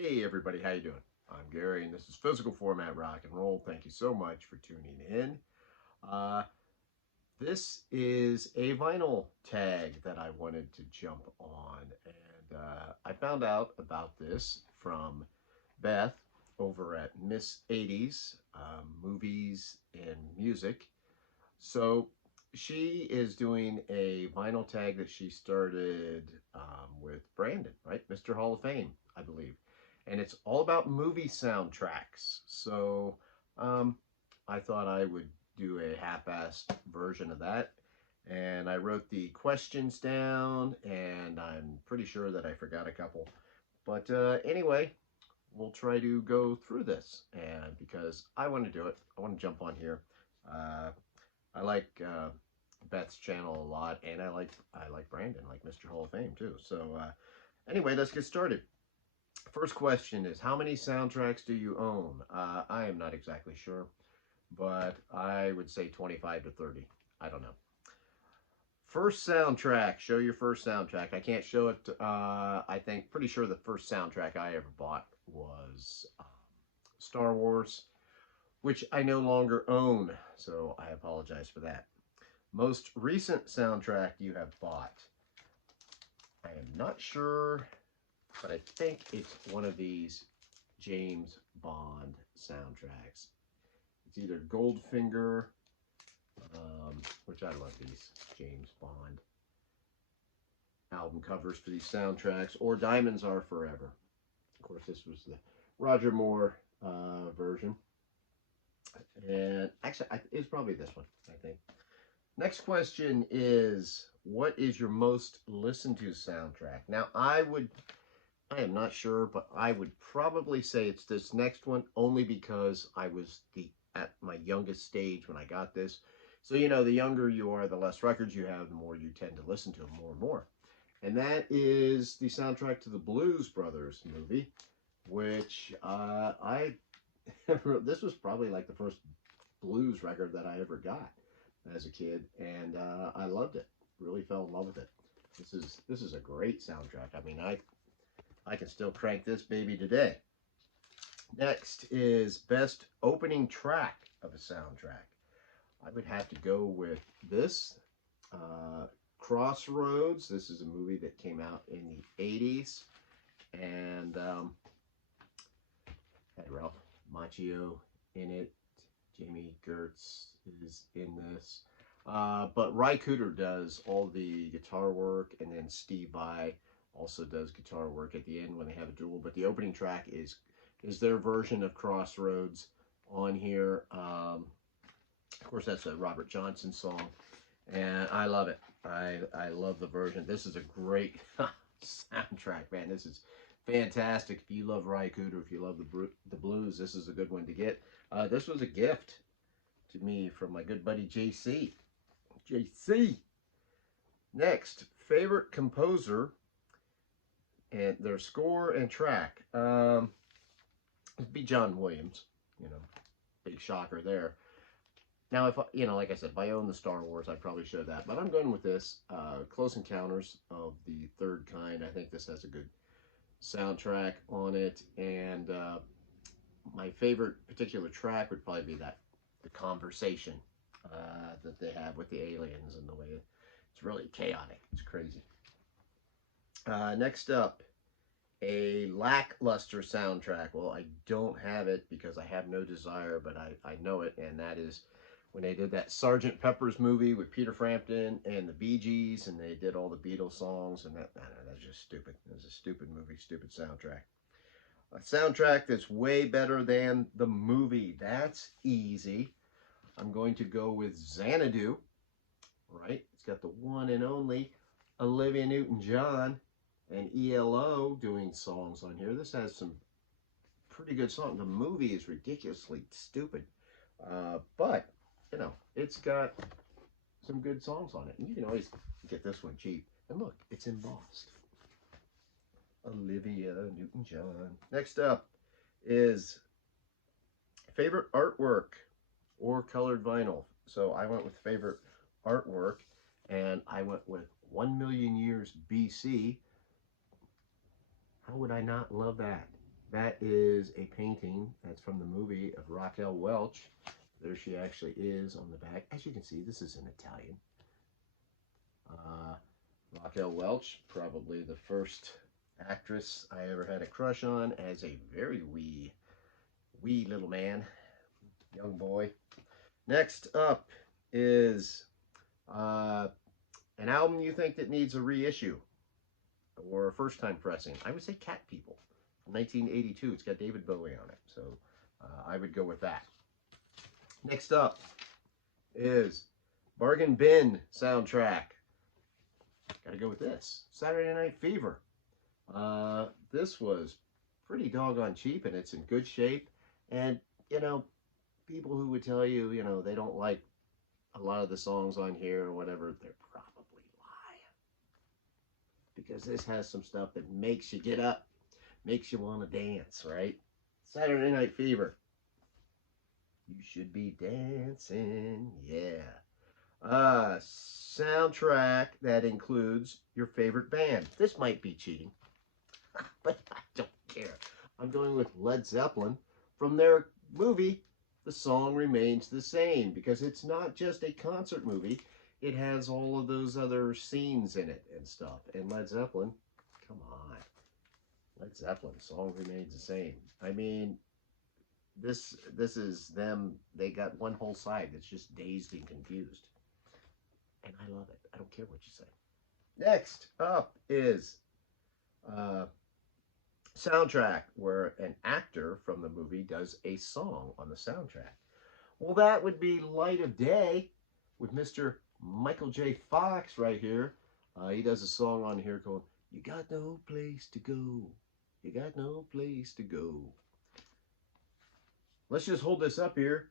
Hey everybody, how you doing? I'm Gary and this is Physical Format Rock and Roll. Thank you so much for tuning in. Uh, this is a vinyl tag that I wanted to jump on, and I found out about this from Beth over at Miss 80s Movies and Music. So she is doing a vinyl tag that she started with Brandon, right? Mr. Hall of Fame, I believe. And it's all about movie soundtracks. So um, I thought I would do a half-assed version of that. And I wrote the questions down, and I'm pretty sure that I forgot a couple. But anyway, we'll try to go through this. And because I want to do it, I want to jump on here. Uh, I like Beth's channel a lot, and I like Brandon, like Mr. Hall of Fame too. So anyway, let's get started. First question is, how many soundtracks do you own? I am not exactly sure, but I would say 25 to 30. I don't know. First soundtrack. Show your first soundtrack. I can't show it. I think pretty sure the first soundtrack I ever bought was Star Wars, which I no longer own, so I apologize for that. Most recent soundtrack you have bought. I am not sure, but I think it's one of these James Bond soundtracks. It's either Goldfinger, which I love these James Bond album covers for these soundtracks, or Diamonds Are Forever. Of course, this was the Roger Moore version. And actually, it's probably this one, I think. Next question is, what is your most listened to soundtrack? Now, I am not sure, but I would probably say it's this next one, only because I was at my youngest stage when I got this. So, you know, the younger you are, the less records you have, the more you tend to listen to them more and more. And that is the soundtrack to the Blues Brothers movie, which this was probably like the first blues record that I ever got as a kid, and I loved it. Really fell in love with it. This is a great soundtrack. I mean, I can still crank this baby today. Next is best opening track of a soundtrack. I would have to go with this, Crossroads. This is a movie that came out in the 80s, and had Ralph Macchio in it. Jamie Gertz is in this. But Ry Cooder does all the guitar work, and then Steve Vai also does guitar work at the end when they have a duel. But the opening track is their version of Crossroads on here. Of course, that's a Robert Johnson song, and I love it. I love the version. This is a great soundtrack, man. This is fantastic. If you love Ry Cooder, if you love the blues, this is a good one to get. This was a gift to me from my good buddy JC. JC. Next, favorite composer and their score and track. It'd be John Williams. You know, big shocker there. Now, if you know, like I said, if I own the Star Wars, I'd probably show that. But I'm going with this, Close Encounters of the Third Kind. I think this has a good soundtrack on it, and my favorite particular track would probably be the conversation that they have with the aliens, and the way it's really chaotic. It's crazy. Next up, a lackluster soundtrack. Well, I don't have it because I have no desire, but I know it, and that is when they did that Sergeant Pepper's movie with Peter Frampton and the Bee Gees, and they did all the Beatles songs, and that's just stupid. It was a stupid movie, stupid soundtrack. A soundtrack that's way better than the movie. That's easy. I'm going to go with Xanadu, right? It's got the one and only Olivia Newton-John and ELO doing songs on here. This has some pretty good songs. The movie is ridiculously stupid, but you know, it's got some good songs on it. And you can always get this one cheap. And look, it's embossed. Olivia Newton-John. Next up is favorite artwork or colored vinyl. So I went with favorite artwork, and I went with 1 million years BC. How would I not love that? That is a painting that's from the movie of Raquel Welch. There she actually is on the back. As you can see, this is in Italian. Uh, Raquel Welch, probably the first actress I ever had a crush on as a very wee little man, young boy. Next up is uh, an album you think that needs a reissue or a first time pressing. I would say Cat People from 1982. It's got David Bowie on it, so I would go with that. Next up is Bargain Bin soundtrack. Got to go with this. Saturday Night Fever. This was pretty doggone cheap and it's in good shape. And, you know, people who would tell you, you know, they don't like a lot of the songs on here or whatever, they're probably lying. Because this has some stuff that makes you get up, makes you want to dance, right? Saturday Night Fever. You should be dancing, yeah. Soundtrack that includes your favorite band. This might be cheating, but I don't care. I'm going with Led Zeppelin from their movie. The song remains the same because it's not just a concert movie. It has all of those other scenes in it and stuff. And Led Zeppelin, come on. Led Zeppelin, song remains the same. I mean, this is them. They got one whole side that's just dazed and confused. And I love it. I don't care what you say. Next up is uh, soundtrack, where an actor from the movie does a song on the soundtrack. Well, that would be Light of Day with Mr. Michael J. Fox right here. He does a song on here called You Got No Place to Go. You got no place to go. Let's just hold this up here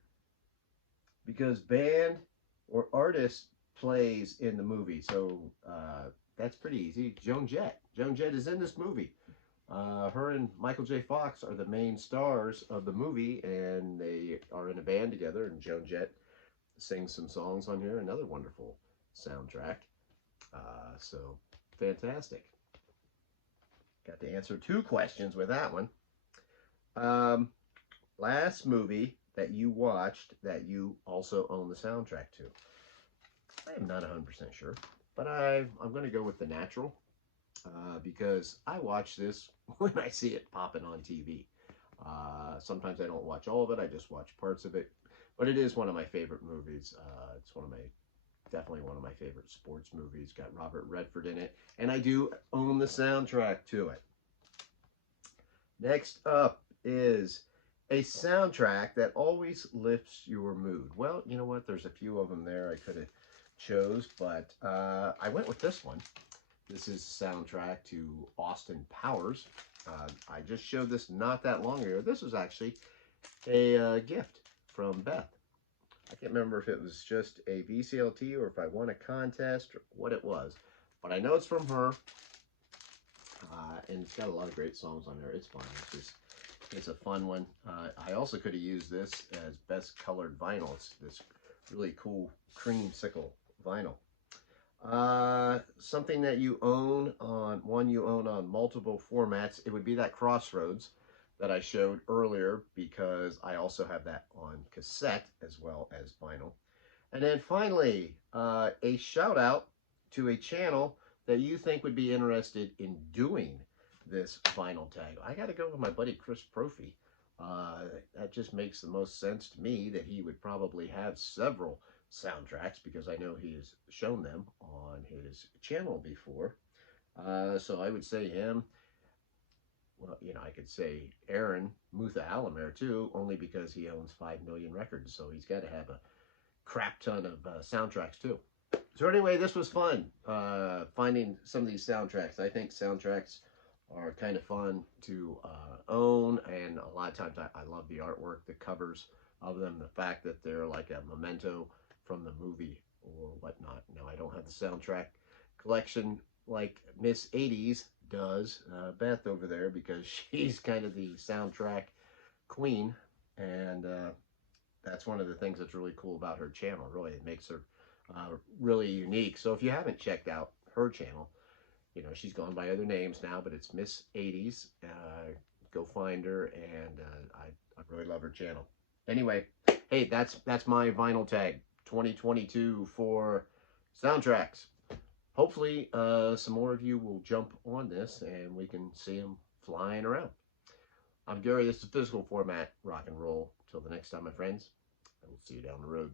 because band or artist plays in the movie. So that's pretty easy. Joan Jett. Joan Jett is in this movie. Her and Michael J. Fox are the main stars of the movie, and they are in a band together. And Joan Jett sings some songs on here. Another wonderful soundtrack. So fantastic. Got to answer 2 questions with that one. Last movie that you watched that you also own the soundtrack to. I am not 100% sure, but I'm going to go with The Natural because I watch this when I see it popping on TV. Sometimes I don't watch all of it, I just watch parts of it, but it is one of my favorite movies. It's definitely one of my favorite sports movies. Got Robert Redford in it, and I do own the soundtrack to it. Next up is a soundtrack that always lifts your mood. Well, you know what? There's a few of them there I could have chose, but I went with this one. This is soundtrack to Austin Powers. I just showed this not that long ago. This was actually a gift from Beth. I can't remember if it was just a VCLT or if I won a contest or what it was, but I know it's from her. And it's got a lot of great songs on there. It's fun. It's a fun one. I also could have used this as best colored vinyl. It's this really cool creamsicle vinyl. Something that you own on multiple formats. It would be that Crossroads that I showed earlier because I also have that on cassette as well as vinyl. And then finally, a shout out to a channel that you think would be interested in doing this vinyl tag. I got to go with my buddy Chris Prophy. That just makes the most sense to me that he would probably have several soundtracks because I know he has shown them on his channel before. So I would say him. Well, you know, I could say Aaron Mutha Alamere too, only because he owns 5 million records. So he's got to have a crap ton of soundtracks too. So anyway, this was fun finding some of these soundtracks. I think soundtracks are kind of fun to own, and a lot of times I love the artwork, the covers of them, the fact that they're like a memento from the movie or whatnot. Now, I don't have the soundtrack collection like Miss 80s does, Beth over there, because she's kind of the soundtrack queen, and that's one of the things that's really cool about her channel. Really, it makes her really unique. So if you haven't checked out her channel, you know, she's gone by other names now, but it's Miss 80s. go find her, and I really love her channel. Anyway, hey, that's my vinyl tag 2022 for soundtracks. Hopefully, some more of you will jump on this and we can see them flying around. I'm Gary. This is Physical Format Rock and Roll. Till the next time, my friends, I will see you down the road.